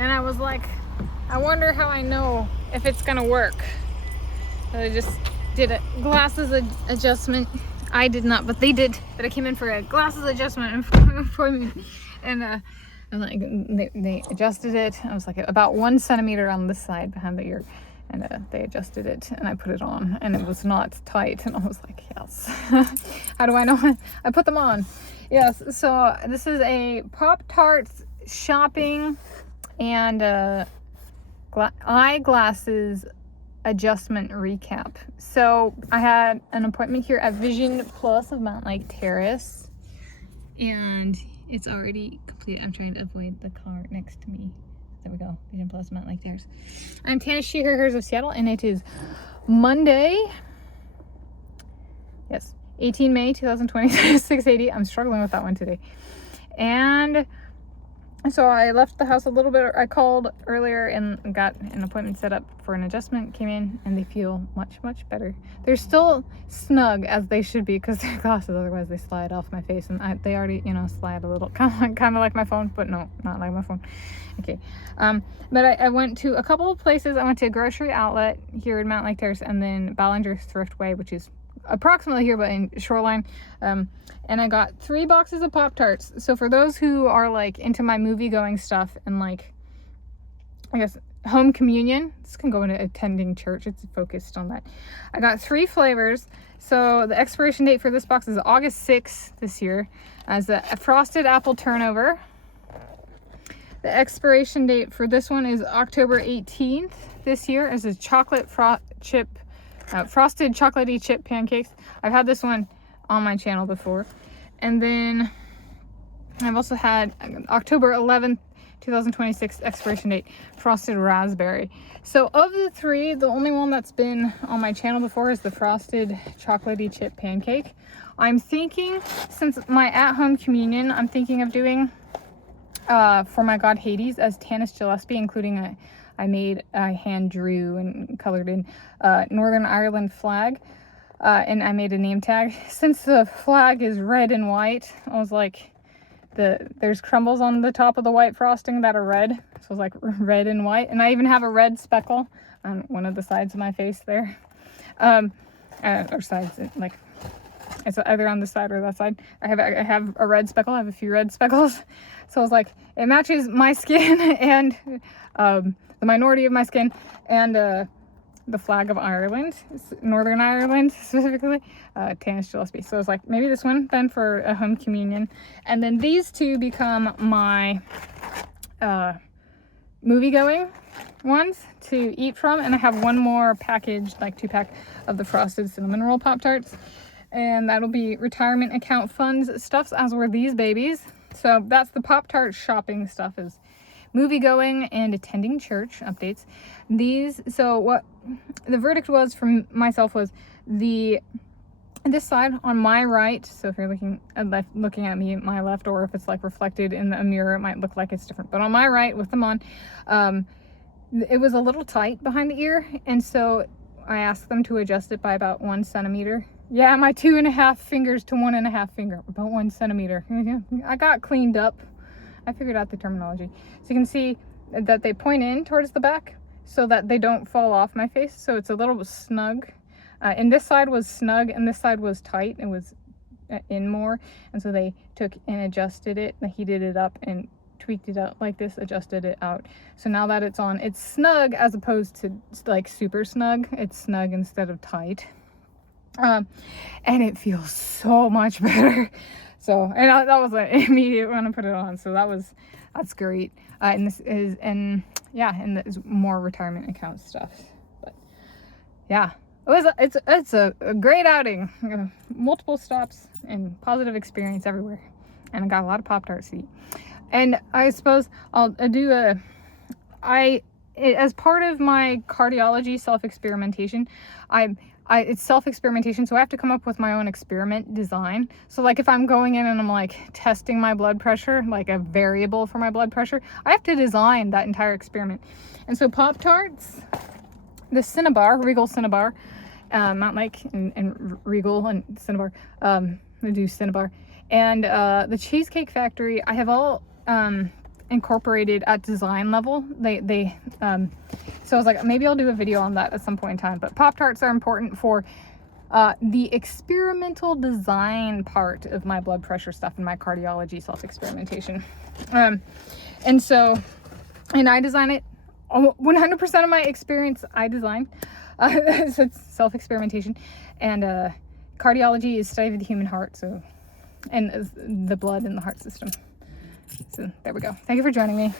And I was like, I wonder how I know if it's gonna work. So I just did a glasses adjustment. I did not, but they did. But I came in for a glasses adjustment appointment, and like they adjusted it. I was like about 1 centimeter on this side behind the ear, and they adjusted it, and I put it on, and it was not tight, and I was like, yes. How do I know? I put them on. Yes. So this is a Pop Tarts shopping and eyeglasses adjustment recap. So I had an appointment here at Vision Plus of Mountlake Terrace, and it's already complete. I'm trying to avoid the car next to me. There we go. Vision Plus Mountlake Terrace. I'm Tanis, She, Her, Hers of Seattle, and it is Monday. Yes, 18 May 2020, 680. I'm struggling with that one today. And so I left the house a little bit. I called earlier and got an appointment set up for an adjustment. Came in and they feel much, much better. They're still snug as they should be because they're glasses. Otherwise they slide off my face, and they already, slide a little, kind of like my phone, but no, not like my phone. Okay. But I went to a couple of places. I went to a grocery outlet here in Mountlake Terrace, and then Ballinger Thriftway, which is approximately here but in Shoreline, and I got 3 boxes of Pop Tarts. So for those who are like into my movie going stuff and like, I guess, home communion, this can go into attending church, it's focused on that. I got 3 flavors. So the expiration date for this box is August 6th this year, as a frosted apple turnover. The expiration date for this one is October 18th this year, as a chocolate frosted chocolatey chip pancakes. I've had this one on my channel before. And then I've also had October 11th, 2026 expiration date, frosted raspberry. So of the 3, the only one that's been on my channel before is the frosted chocolatey chip pancake. I'm thinking, since my at-home communion, I'm thinking of doing for my God Hades as Tanis Gillespie, including I hand drew and colored in Northern Ireland flag, and I made a name tag. Since the flag is red and white, I was like, there's crumbles on the top of the white frosting that are red, so it was like red and white, and I even have a red speckle on one of the sides of my face there, or sides, like it's either on this side or that side. I have a red speckle. I have a few red speckles, so I was like, it matches my skin and the minority of my skin, and the flag of Ireland, Northern Ireland specifically, Tanis Gillespie. So I was like, maybe this one then for a home communion, and then these 2 become my movie going ones to eat from, and I have one more package, like 2-pack of the frosted cinnamon roll Pop Tarts, and that'll be retirement account funds stuffs, as were these babies. So that's the Pop Tart shopping stuff, is movie going and attending church updates. So what the verdict was from myself was this side on my right. So if you're looking at me, my left, or if it's like reflected in a mirror, it might look like it's different. But on my right, with them on, it was a little tight behind the ear, and so I asked them to adjust it by about 1 centimeter. Yeah, my 2.5 fingers to 1.5 finger, about 1 centimeter. I got cleaned up. I figured out the terminology. So you can see that they point in towards the back so that they don't fall off my face. So it's a little snug. And this side was snug and this side was tight. It was in more. And so they took and adjusted it. They heated it up and tweaked it out like this, adjusted it out. So now that it's on, it's snug as opposed to like super snug. It's snug instead of tight. And it feels so much better. So, and that was an immediate when I put it on. So that's great. And this is, and this more retirement account stuff. But yeah, it's a great outing. Multiple stops and positive experience everywhere. And I got a lot of Pop Tarts to eat. And I suppose I'll do as part of my cardiology self-experimentation, it's self-experimentation, so I have to come up with my own experiment design. So like if I'm going in and I'm like testing my blood pressure, like a variable for my blood pressure, I have to design that entire experiment. And so Pop Tarts, the Cinnabar, Regal Cinnabar, Mountlake and Regal and Cinnabar, I do Cinnabar, and the Cheesecake Factory, I have all incorporated at design level. So I was like, maybe I'll do a video on that at some point in time. But Pop Tarts are important for the experimental design part of my blood pressure stuff and my cardiology self-experimentation. And I design it. 100% of my experience I design. So it's self-experimentation. And cardiology is study of the human heart, so, and the blood and the heart system. So there we go. Thank you for joining me.